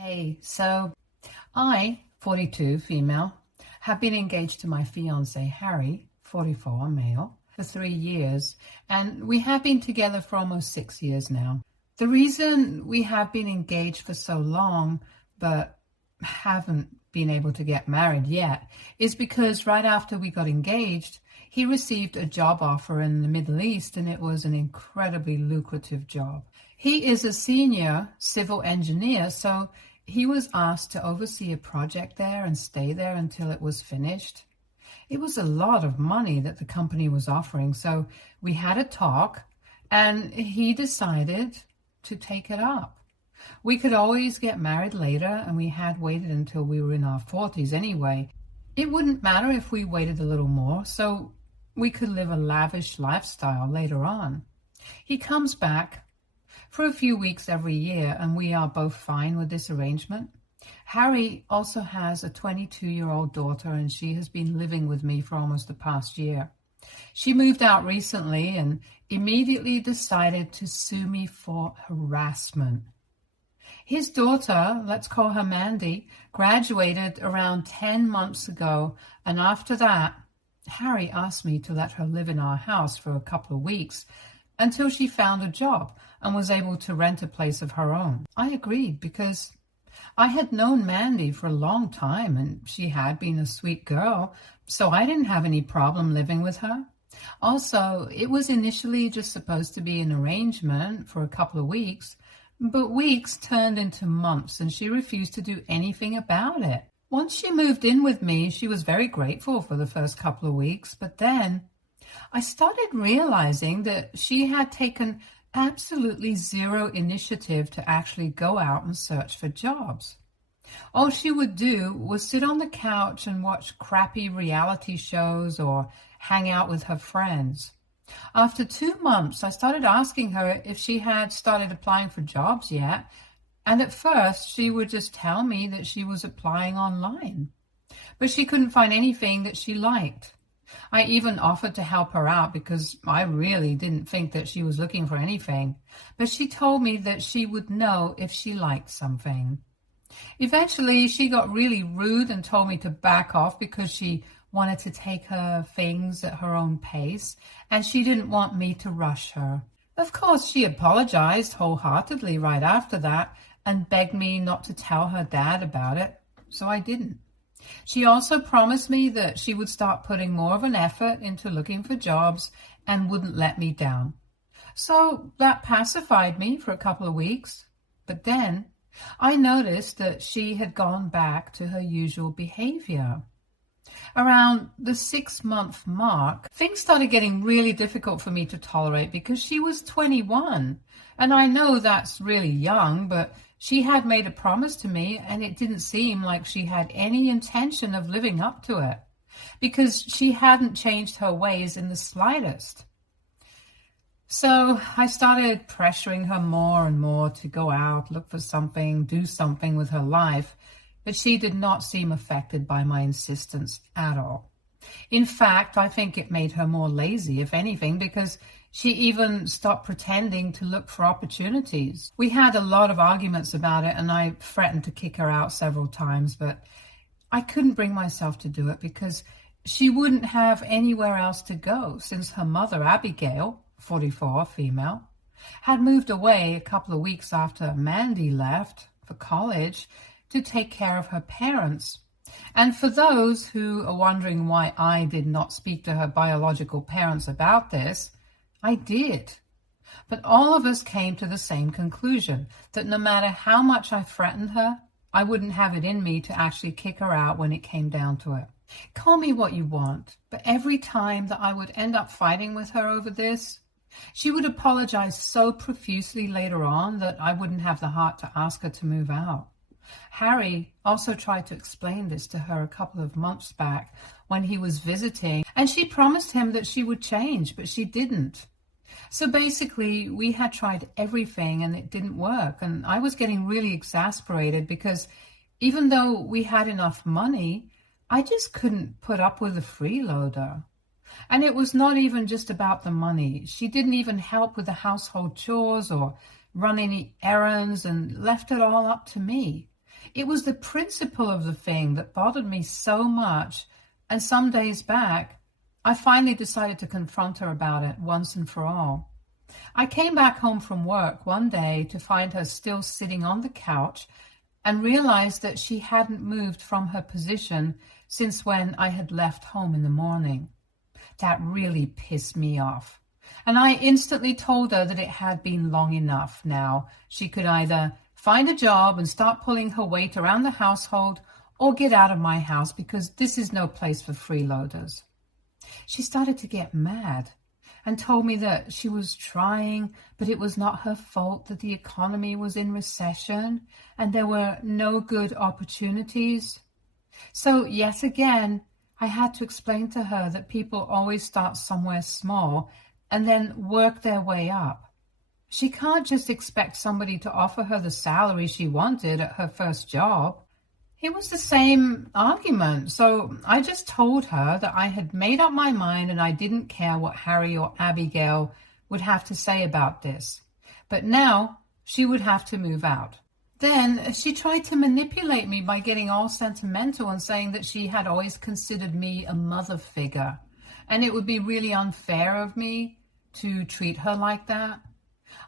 Hey, so I, 42, female, have been engaged to my fiance, Harry, 44, male, for 3 years, and we have been together for almost 6 years now. The reason we have been engaged for so long, but haven't been able to get married yet, is because right after we got engaged, he received a job offer in the Middle East, and it was an incredibly lucrative job. He is a senior civil engineer, so he was asked to oversee a project there and stay there until it was finished. It was a lot of money that the company was offering, so we had a talk, and he decided to take it up. We could always get married later, and we had waited until we were in our 40s anyway. It wouldn't matter if we waited a little more, so we could live a lavish lifestyle later on. He comes back for a few weeks every year, and we are both fine with this arrangement. Harry also has a 22-year-old daughter, and she has been living with me for almost the past year. She moved out recently and immediately decided to sue me for harassment. His daughter, let's call her Mandy, graduated around 10 months ago, and after that, Harry asked me to let her live in our house for a couple of weeks until she found a job and was able to rent a place of her own. I agreed because I had known Mandy for a long time and she had been a sweet girl, so I didn't have any problem living with her. Also, it was initially just supposed to be an arrangement for a couple of weeks, but weeks turned into months and she refused to do anything about it. Once she moved in with me, she was very grateful for the first couple of weeks, but then I started realizing that she had taken absolutely zero initiative to actually go out and search for jobs. All she would do was sit on the couch and watch crappy reality shows or hang out with her friends. After 2 months, I started asking her if she had started applying for jobs yet, and at first she would just tell me that she was applying online, but she couldn't find anything that she liked. I even offered to help her out because I really didn't think that she was looking for anything, but she told me that she would know if she liked something. Eventually, she got really rude and told me to back off because she wanted to take her things at her own pace, and she didn't want me to rush her. Of course, she apologized wholeheartedly right after that and begged me not to tell her dad about it, so I didn't. She also promised me that she would start putting more of an effort into looking for jobs and wouldn't let me down. So that pacified me for a couple of weeks. But then I noticed that she had gone back to her usual behavior. Around the 6-month mark, things started getting really difficult for me to tolerate because she was 21. And I know that's really young, but she had made a promise to me, and it didn't seem like she had any intention of living up to it because she hadn't changed her ways in the slightest. So I started pressuring her more and more to go out, look for something, do something with her life, but she did not seem affected by my insistence at all. In fact, I think it made her more lazy, if anything, because she even stopped pretending to look for opportunities. We had a lot of arguments about it, and I threatened to kick her out several times, but I couldn't bring myself to do it because she wouldn't have anywhere else to go since her mother, Abigail, 44, female, had moved away a couple of weeks after Mandy left for college to take care of her parents. And for those who are wondering why I did not speak to her biological parents about this, I did. But all of us came to the same conclusion, that no matter how much I threatened her, I wouldn't have it in me to actually kick her out when it came down to it. Call me what you want, but every time that I would end up fighting with her over this, she would apologize so profusely later on that I wouldn't have the heart to ask her to move out. Harry also tried to explain this to her a couple of months back when he was visiting, and she promised him that she would change, but she didn't. So basically, we had tried everything and it didn't work, and I was getting really exasperated because even though we had enough money, I just couldn't put up with a freeloader. And it was not even just about the money. She didn't even help with the household chores or run any errands and left it all up to me. It was the principle of the thing that bothered me so much, and some days back, I finally decided to confront her about it once and for all. I came back home from work one day to find her still sitting on the couch and realized that she hadn't moved from her position since when I had left home in the morning. That really pissed me off. And I instantly told her that it had been long enough now. She could either find a job and start pulling her weight around the household or get out of my house because this is no place for freeloaders. She started to get mad and told me that she was trying, but it was not her fault that the economy was in recession and there were no good opportunities. So yet again, I had to explain to her that people always start somewhere small and then work their way up. She can't just expect somebody to offer her the salary she wanted at her first job. It was the same argument, so I just told her that I had made up my mind and I didn't care what Harry or Abigail would have to say about this. But now she would have to move out. Then she tried to manipulate me by getting all sentimental and saying that she had always considered me a mother figure, and it would be really unfair of me to treat her like that.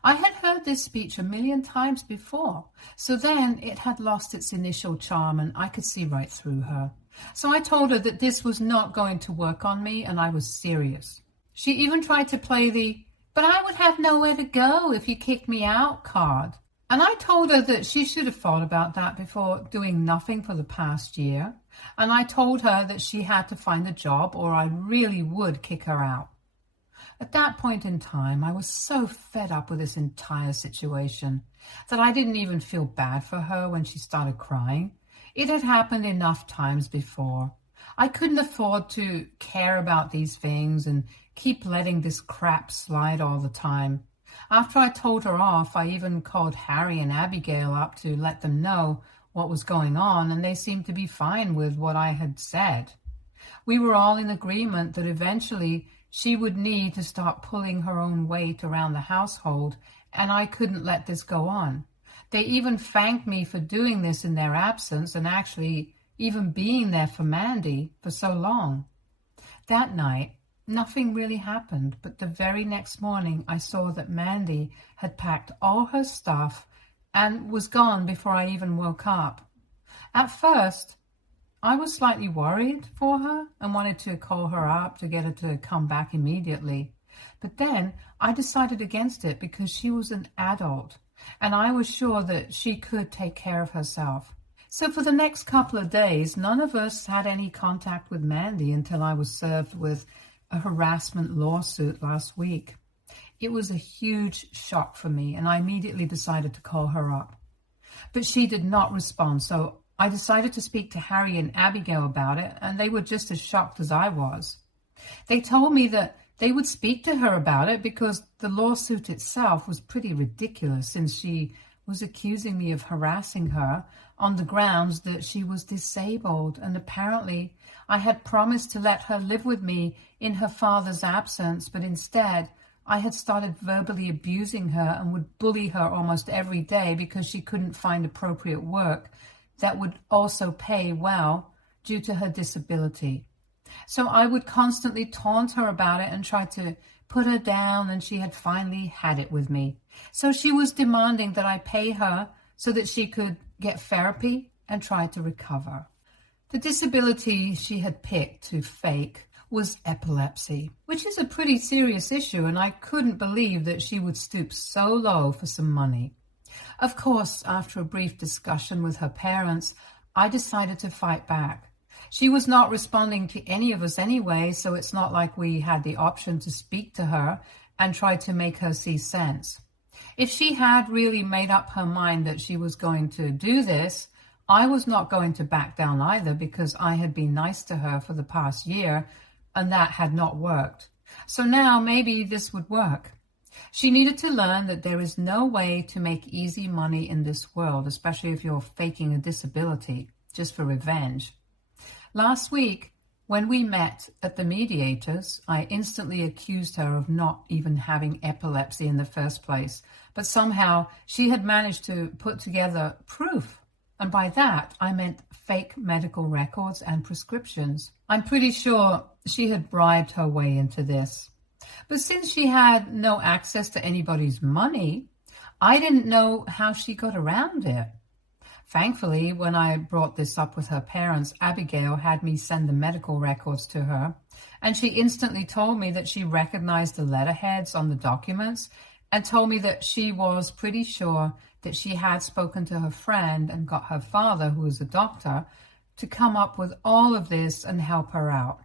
I had heard this speech a million times before, so then it had lost its initial charm and I could see right through her. So I told her that this was not going to work on me and I was serious. She even tried to play the, "but I would have nowhere to go if you kicked me out" card. And I told her that she should have thought about that before doing nothing for the past year. And I told her that she had to find a job or I really would kick her out. At that point in time, I was so fed up with this entire situation that I didn't even feel bad for her when she started crying. It had happened enough times before. I couldn't afford to care about these things and keep letting this crap slide all the time. After I told her off, I even called Harry and Abigail up to let them know what was going on, and they seemed to be fine with what I had said. We were all in agreement that eventually she would need to start pulling her own weight around the household, and I couldn't let this go on. They even thanked me for doing this in their absence and actually even being there for Mandy for so long. That night, nothing really happened, but the very next morning I saw that Mandy had packed all her stuff and was gone before I even woke up. At first, I was slightly worried for her and wanted to call her up to get her to come back immediately. But then I decided against it because she was an adult and I was sure that she could take care of herself. So for the next couple of days, none of us had any contact with Mandy until I was served with a harassment lawsuit last week. It was a huge shock for me and I immediately decided to call her up. But she did not respond, so I decided to speak to Harry and Abigail about it, and they were just as shocked as I was. They told me that they would speak to her about it because the lawsuit itself was pretty ridiculous since she was accusing me of harassing her on the grounds that she was disabled, and apparently I had promised to let her live with me in her father's absence, but instead I had started verbally abusing her and would bully her almost every day because she couldn't find appropriate work that would also pay well due to her disability. So I would constantly taunt her about it and try to put her down, and she had finally had it with me. So she was demanding that I pay her so that she could get therapy and try to recover. The disability she had picked to fake was epilepsy, which is a pretty serious issue, and I couldn't believe that she would stoop so low for some money. Of course, after a brief discussion with her parents, I decided to fight back. She was not responding to any of us anyway, so it's not like we had the option to speak to her and try to make her see sense. If she had really made up her mind that she was going to do this, I was not going to back down either because I had been nice to her for the past year and that had not worked. So now maybe this would work. She needed to learn that there is no way to make easy money in this world, especially if you're faking a disability just for revenge. Last week, when we met at the mediators, I instantly accused her of not even having epilepsy in the first place, but somehow she had managed to put together proof And by that, I meant fake medical records and prescriptions. I'm pretty sure she had bribed her way into this. But since she had no access to anybody's money, I didn't know how she got around it. Thankfully, when I brought this up with her parents, Abigail had me send the medical records to her, and she instantly told me that she recognized the letterheads on the documents and told me that she was pretty sure that she had spoken to her friend and got her father, who was a doctor, to come up with all of this and help her out.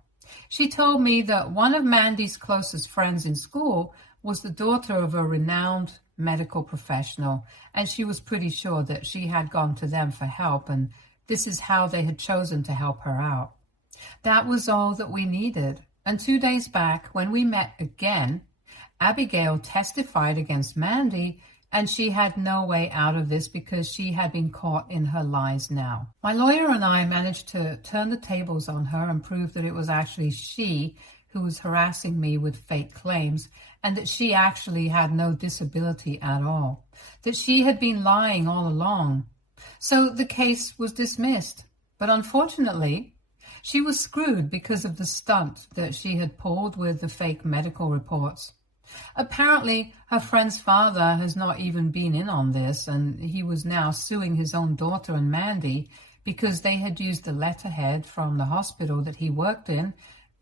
She told me that one of Mandy's closest friends in school was the daughter of a renowned medical professional, and she was pretty sure that she had gone to them for help, and this is how they had chosen to help her out. That was all that we needed. And 2 days back, when we met again, Abigail testified against Mandy, and she had no way out of this because she had been caught in her lies now. My lawyer and I managed to turn the tables on her and prove that it was actually she who was harassing me with fake claims, and that she actually had no disability at all, that she had been lying all along. So the case was dismissed. But unfortunately, she was screwed because of the stunt that she had pulled with the fake medical reports. Apparently, her friend's father has not even been in on this, and he was now suing his own daughter and Mandy because they had used the letterhead from the hospital that he worked in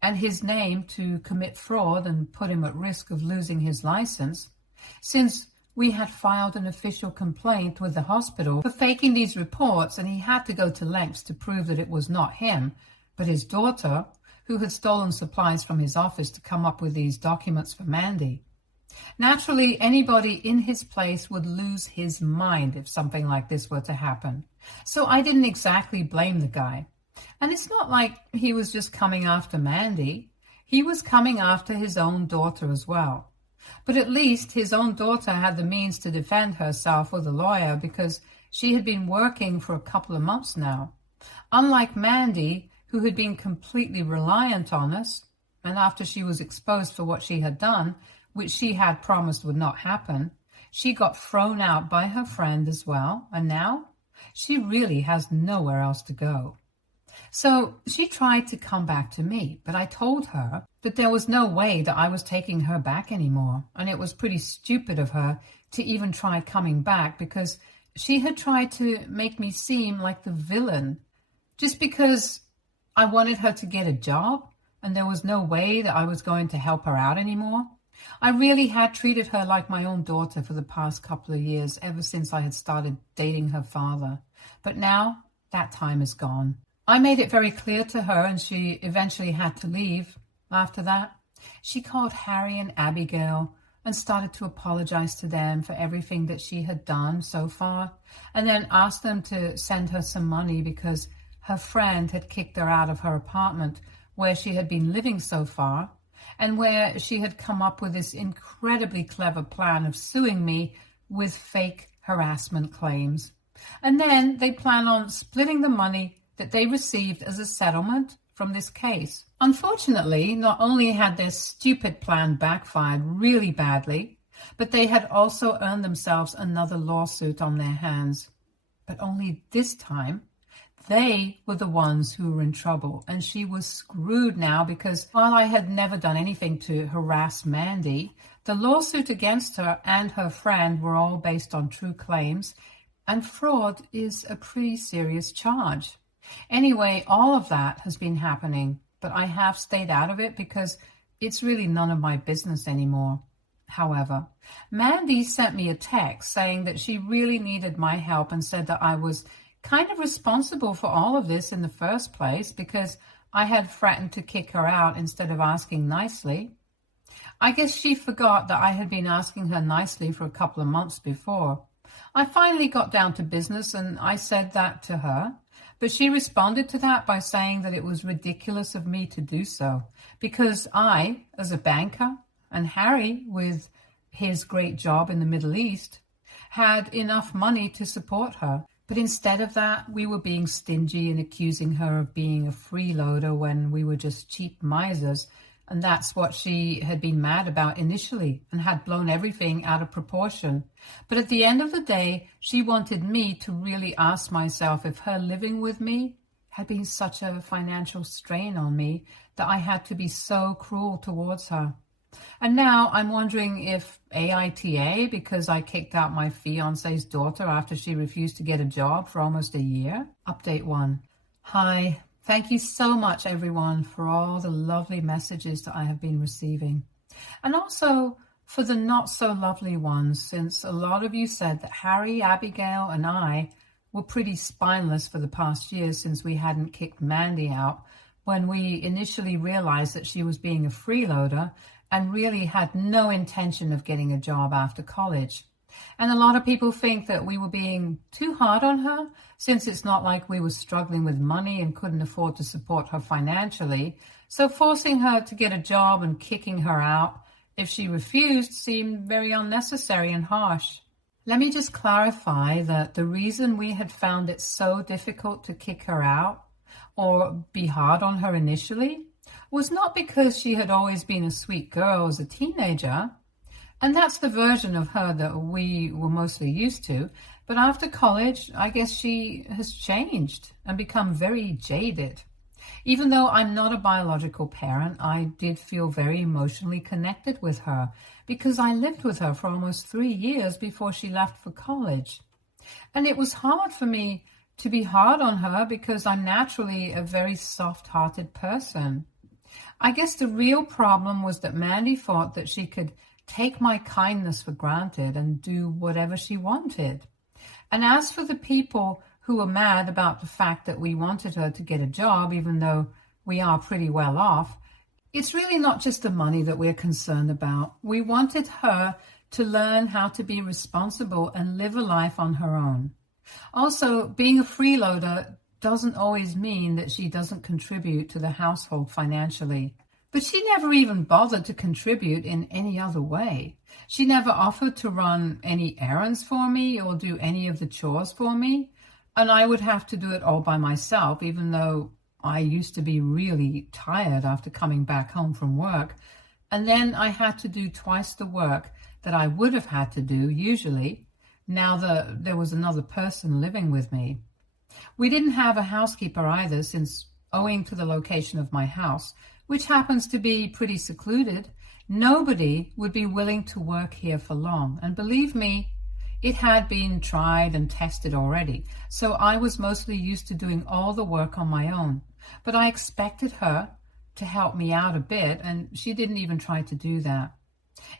and his name to commit fraud and put him at risk of losing his license. Since we had filed an official complaint with the hospital for faking these reports, and he had to go to lengths to prove that it was not him, but his daughter, who had stolen supplies from his office to come up with these documents for Mandy. Naturally, anybody in his place would lose his mind if something like this were to happen. So I didn't exactly blame the guy. And it's not like he was just coming after Mandy. He was coming after his own daughter as well. But at least his own daughter had the means to defend herself with a lawyer because she had been working for a couple of months now. Unlike Mandy, who had been completely reliant on us, and after she was exposed for what she had done, which she had promised would not happen, she got thrown out by her friend as well, and now she really has nowhere else to go. So she tried to come back to me, but I told her that there was no way that I was taking her back anymore, and it was pretty stupid of her to even try coming back because she had tried to make me seem like the villain just because I wanted her to get a job and there was no way that I was going to help her out anymore. I really had treated her like my own daughter for the past couple of years, ever since I had started dating her father. But now that time is gone. I made it very clear to her, and she eventually had to leave. After that, she called Harry and Abigail and started to apologize to them for everything that she had done so far, and then asked them to send her some money because her friend had kicked her out of her apartment where she had been living so far, and where she had come up with this incredibly clever plan of suing me with fake harassment claims. And then they plan on splitting the money that they received as a settlement from this case. Unfortunately, not only had their stupid plan backfired really badly, but they had also earned themselves another lawsuit on their hands. But only this time, they were the ones who were in trouble, and she was screwed now because while I had never done anything to harass Mandy, the lawsuit against her and her friend were all based on true claims, and fraud is a pretty serious charge. Anyway, all of that has been happening, but I have stayed out of it because it's really none of my business anymore. However, Mandy sent me a text saying that she really needed my help and said that I was kind of responsible for all of this in the first place because I had threatened to kick her out instead of asking nicely. I guess she forgot that I had been asking her nicely for a couple of months before. I finally got down to business and I said that to her, but she responded to that by saying that it was ridiculous of me to do so because I, as a banker, and Harry, with his great job in the Middle East, had enough money to support her. But instead of that, we were being stingy and accusing her of being a freeloader when we were just cheap misers And that's what she had been mad about initially and had blown everything out of proportion. But at the end of the day, she wanted me to really ask myself if her living with me had been such a financial strain on me that I had to be so cruel towards her. And now I'm wondering if AITA, because I kicked out my fiance's daughter after she refused to get a job for almost a year. Update 1. Hi. Thank you so much, everyone, for all the lovely messages that I have been receiving. And also for the not so lovely ones, since a lot of you said that Harry, Abigail, and I were pretty spineless for the past year since we hadn't kicked Mandy out when we initially realized that she was being a freeloader and really had no intention of getting a job after college. And a lot of people think that we were being too hard on her since it's not like we were struggling with money and couldn't afford to support her financially. So forcing her to get a job and kicking her out if she refused seemed very unnecessary and harsh. Let me just clarify that the reason we had found it so difficult to kick her out or be hard on her initially was not because she had always been a sweet girl as a teenager. And that's the version of her that we were mostly used to. But after college, I guess she has changed and become very jaded. Even though I'm not a biological parent, I did feel very emotionally connected with her because I lived with her for almost 3 years before she left for college. And it was hard for me to be hard on her because I'm naturally a very soft-hearted person. I guess the real problem was that Mandy thought that she could take my kindness for granted and do whatever she wanted. And as for the people who were mad about the fact that we wanted her to get a job, even though we are pretty well off, it's really not just the money that we're concerned about. We wanted her to learn how to be responsible and live a life on her own. Also, being a freeloader doesn't always mean that she doesn't contribute to the household financially. But she never even bothered to contribute in any other way. She never offered to run any errands for me or do any of the chores for me. And I would have to do it all by myself, even though I used to be really tired after coming back home from work. And then I had to do twice the work that I would have had to do usually, now that there was another person living with me. We didn't have a housekeeper either, since owing to the location of my house, which happens to be pretty secluded, nobody would be willing to work here for long. And believe me, it had been tried and tested already. So I was mostly used to doing all the work on my own. But I expected her to help me out a bit, and she didn't even try to do that.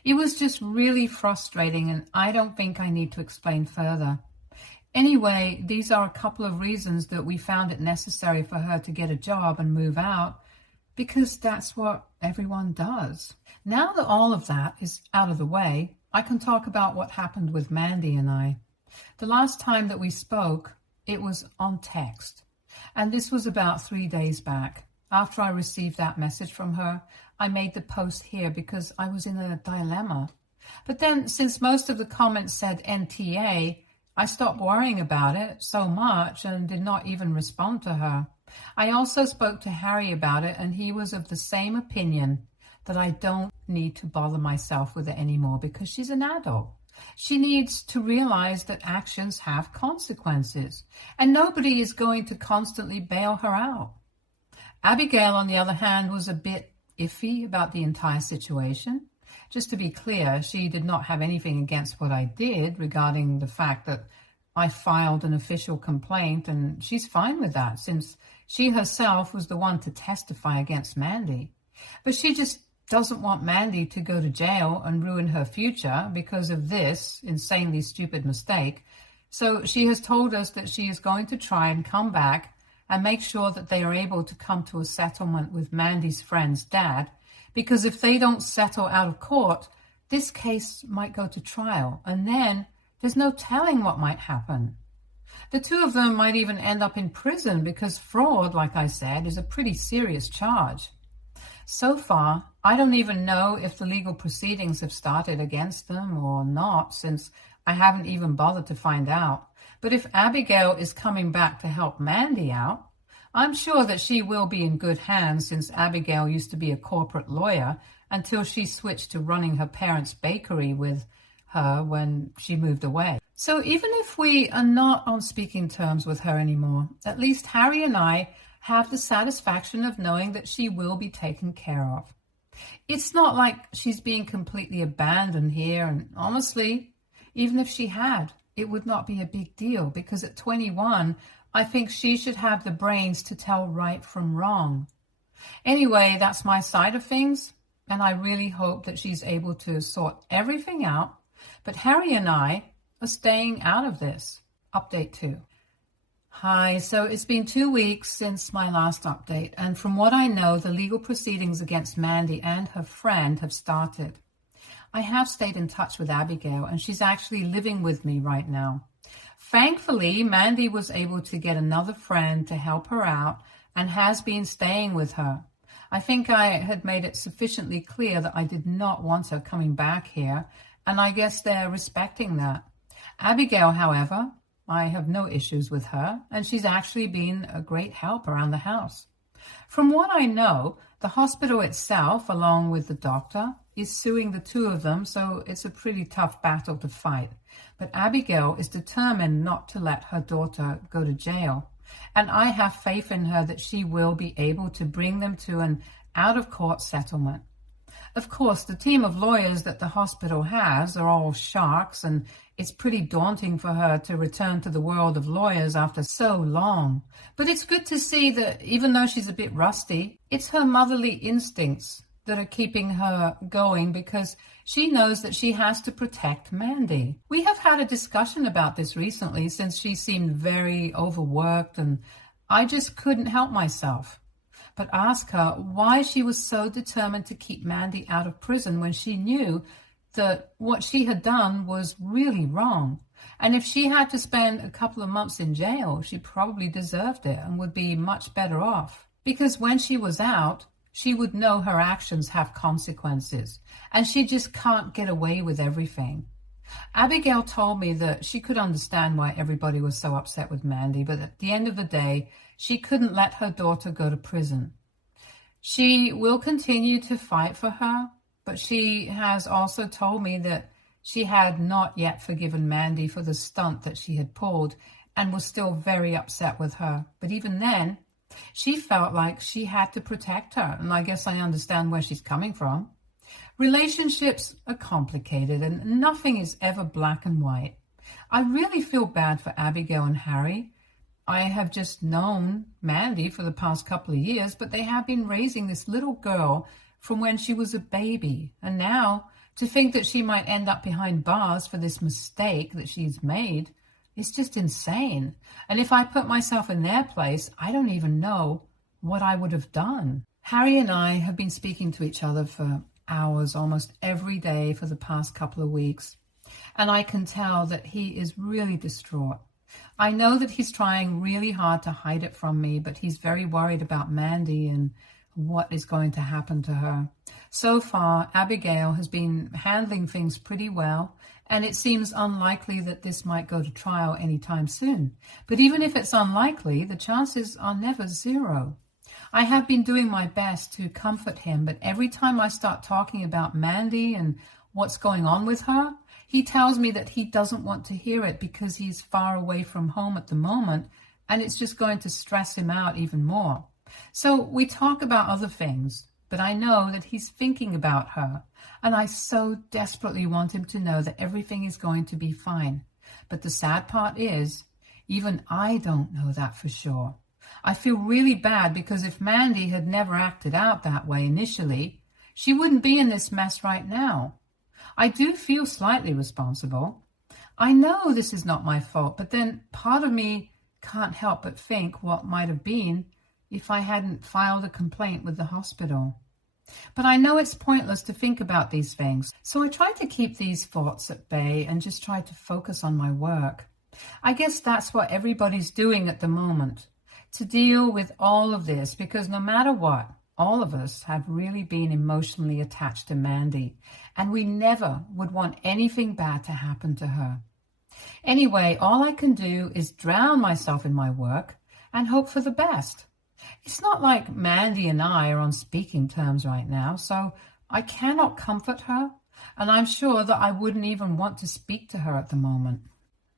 It was just really frustrating, and I don't think I need to explain further. Anyway, these are a couple of reasons that we found it necessary for her to get a job and move out, because that's what everyone does. Now that all of that is out of the way, I can talk about what happened with Mandy and I. The last time that we spoke, it was on text. And this was about 3 days back. After I received that message from her, I made the post here because I was in a dilemma. But then, since most of the comments said NTA, I stopped worrying about it so much and did not even respond to her. I also spoke to Harry about it, and he was of the same opinion, that I don't need to bother myself with it anymore because she's an adult. She needs to realize that actions have consequences, and nobody is going to constantly bail her out. Abigail, on the other hand, was a bit iffy about the entire situation. Just to be clear, she did not have anything against what I did regarding the fact that I filed an official complaint, and she's fine with that since she herself was the one to testify against Mandy. But she just doesn't want Mandy to go to jail and ruin her future because of this insanely stupid mistake. So she has told us that she is going to try and come back and make sure that they are able to come to a settlement with Mandy's friend's dad, because if they don't settle out of court, this case might go to trial, and then there's no telling what might happen. The two of them might even end up in prison because fraud, like I said, is a pretty serious charge. So far, I don't even know if the legal proceedings have started against them or not, since I haven't even bothered to find out. But if Abigail is coming back to help Mandy out, I'm sure that she will be in good hands since Abigail used to be a corporate lawyer until she switched to running her parents' bakery with her when she moved away. So even if we are not on speaking terms with her anymore, at least Harry and I have the satisfaction of knowing that she will be taken care of. It's not like she's being completely abandoned here, and honestly, even if she had, it would not be a big deal because at 21, I think she should have the brains to tell right from wrong. Anyway, that's my side of things, and I really hope that she's able to sort everything out. But Harry and I are staying out of this. Update 2. Hi, so it's been 2 weeks since my last update, and from what I know, the legal proceedings against Mandy and her friend have started. I have stayed in touch with Abigail, and she's actually living with me right now. Thankfully, Mandy was able to get another friend to help her out and has been staying with her. I think I had made it sufficiently clear that I did not want her coming back here, and I guess they're respecting that. Abigail, however, I have no issues with her, and she's actually been a great help around the house. From what I know, the hospital itself, along with the doctor, is suing the two of them, so it's a pretty tough battle to fight. But Abigail is determined not to let her daughter go to jail, and I have faith in her that she will be able to bring them to an out-of-court settlement. Of course, the team of lawyers that the hospital has are all sharks, and it's pretty daunting for her to return to the world of lawyers after so long. But it's good to see that even though she's a bit rusty, it's her motherly instincts that are keeping her going because she knows that she has to protect Mandy. We have had a discussion about this recently since she seemed very overworked, and I just couldn't help myself but ask her why she was so determined to keep Mandy out of prison when she knew that what she had done was really wrong. And if she had to spend a couple of months in jail, she probably deserved it and would be much better off. Because when she was out, she would know her actions have consequences, and she just can't get away with everything. Abigail told me that she could understand why everybody was so upset with Mandy, but at the end of the day, she couldn't let her daughter go to prison. She will continue to fight for her, but she has also told me that she had not yet forgiven Mandy for the stunt that she had pulled and was still very upset with her. But even then, she felt like she had to protect her, and I guess I understand where she's coming from. Relationships are complicated, and nothing is ever black and white. I really feel bad for Abigail and Harry. I have just known Mandy for the past couple of years, but they have been raising this little girl from when she was a baby. And now to think that she might end up behind bars for this mistake that she's made is just insane. And if I put myself in their place, I don't even know what I would have done. Harry and I have been speaking to each other for hours almost every day for the past couple of weeks. And I can tell that he is really distraught. I know that he's trying really hard to hide it from me, but he's very worried about Mandy and what is going to happen to her. So far, Abigail has been handling things pretty well, and it seems unlikely that this might go to trial anytime soon. But even if it's unlikely, the chances are never zero. I have been doing my best to comfort him, but every time I start talking about Mandy and what's going on with her, he tells me that he doesn't want to hear it because he's far away from home at the moment, and it's just going to stress him out even more. So we talk about other things, but I know that he's thinking about her, and I so desperately want him to know that everything is going to be fine. But the sad part is, even I don't know that for sure. I feel really bad because if Mandy had never acted out that way initially, she wouldn't be in this mess right now. I do feel slightly responsible. I know this is not my fault, but then part of me can't help but think what might have been if I hadn't filed a complaint with the hospital. But I know it's pointless to think about these things, so I try to keep these thoughts at bay and just try to focus on my work. I guess that's what everybody's doing at the moment, to deal with all of this, because no matter what, all of us have really been emotionally attached to Mandy, and we never would want anything bad to happen to her. Anyway, all I can do is drown myself in my work and hope for the best. It's not like Mandy and I are on speaking terms right now, so I cannot comfort her, and I'm sure that I wouldn't even want to speak to her at the moment.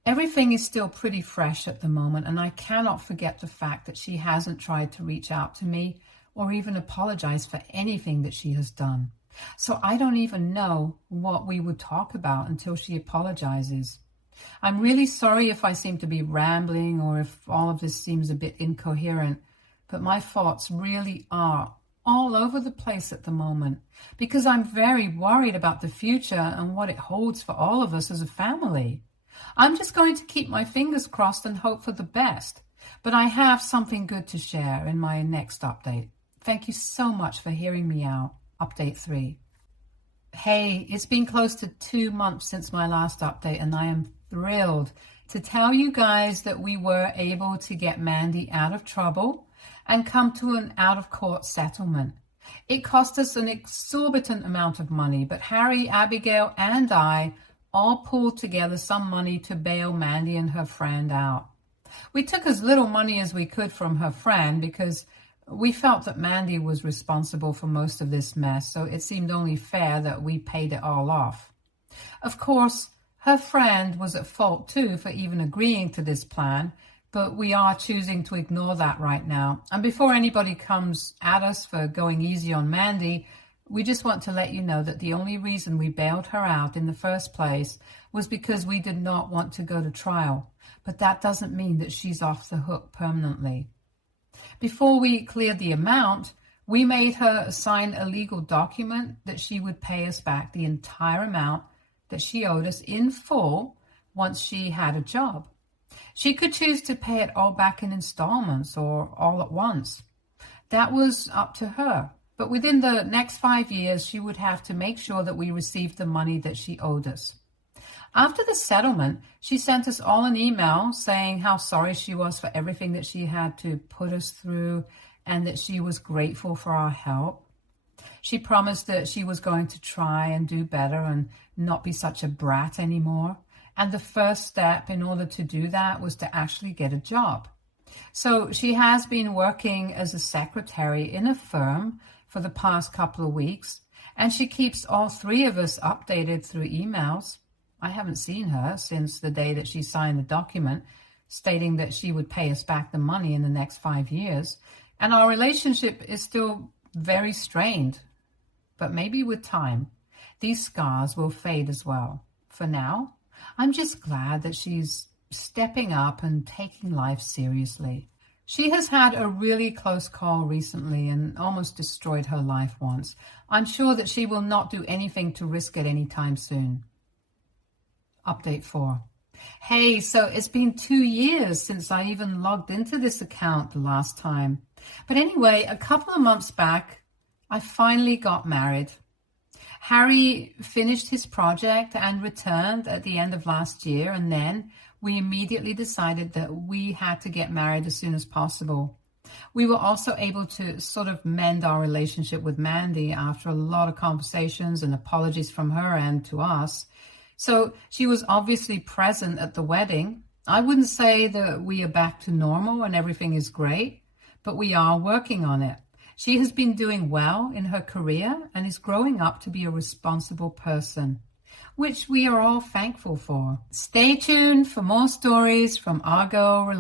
Everything is still pretty fresh at the moment, and I cannot forget the fact that she hasn't tried to reach out to me or even apologize for anything that she has done. So I don't even know what we would talk about until she apologizes. I'm really sorry if I seem to be rambling or if all of this seems a bit incoherent, but my thoughts really are all over the place at the moment because I'm very worried about the future and what it holds for all of us as a family. I'm just going to keep my fingers crossed and hope for the best, but I have something good to share in my next update. Thank you so much for hearing me out. Update 3. Hey, it's been close to 2 months since my last update, and I am thrilled to tell you guys that we were able to get Mandy out of trouble and come to an out-of-court settlement. It cost us an exorbitant amount of money, but Harry, Abigail, and I all pulled together some money to bail Mandy and her friend out. We took as little money as we could from her friend because we felt that Mandy was responsible for most of this mess, so it seemed only fair that we paid it all off. Of course, her friend was at fault too for even agreeing to this plan, but we are choosing to ignore that right now. And before anybody comes at us for going easy on Mandy, we just want to let you know that the only reason we bailed her out in the first place was because we did not want to go to trial. But that doesn't mean that she's off the hook permanently. Before we cleared the amount, we made her sign a legal document that she would pay us back the entire amount that she owed us in full once she had a job. She could choose to pay it all back in installments or all at once. That was up to her. But within the next 5 years, she would have to make sure that we received the money that she owed us. After the settlement, she sent us all an email saying how sorry she was for everything that she had to put us through and that she was grateful for our help. She promised that she was going to try and do better and not be such a brat anymore. And the first step in order to do that was to actually get a job. So she has been working as a secretary in a firm for the past couple of weeks, and she keeps all 3 of us updated through emails. I haven't seen her since the day that she signed the document stating that she would pay us back the money in the next 5 years, and our relationship is still very strained. But maybe with time, these scars will fade as well. For now, I'm just glad that she's stepping up and taking life seriously. She has had a really close call recently and almost destroyed her life once. I'm sure that she will not do anything to risk it anytime soon. Update 4. Hey, so it's been 2 years since I even logged into this account the last time. But anyway, a couple of months back, I finally got married. Harry finished his project and returned at the end of last year, and then we immediately decided that we had to get married as soon as possible. We were also able to sort of mend our relationship with Mandy after a lot of conversations and apologies from her end to us. So she was obviously present at the wedding. I wouldn't say that we are back to normal and everything is great, but we are working on it. She has been doing well in her career and is growing up to be a responsible person, which we are all thankful for. Stay tuned for more stories from our girl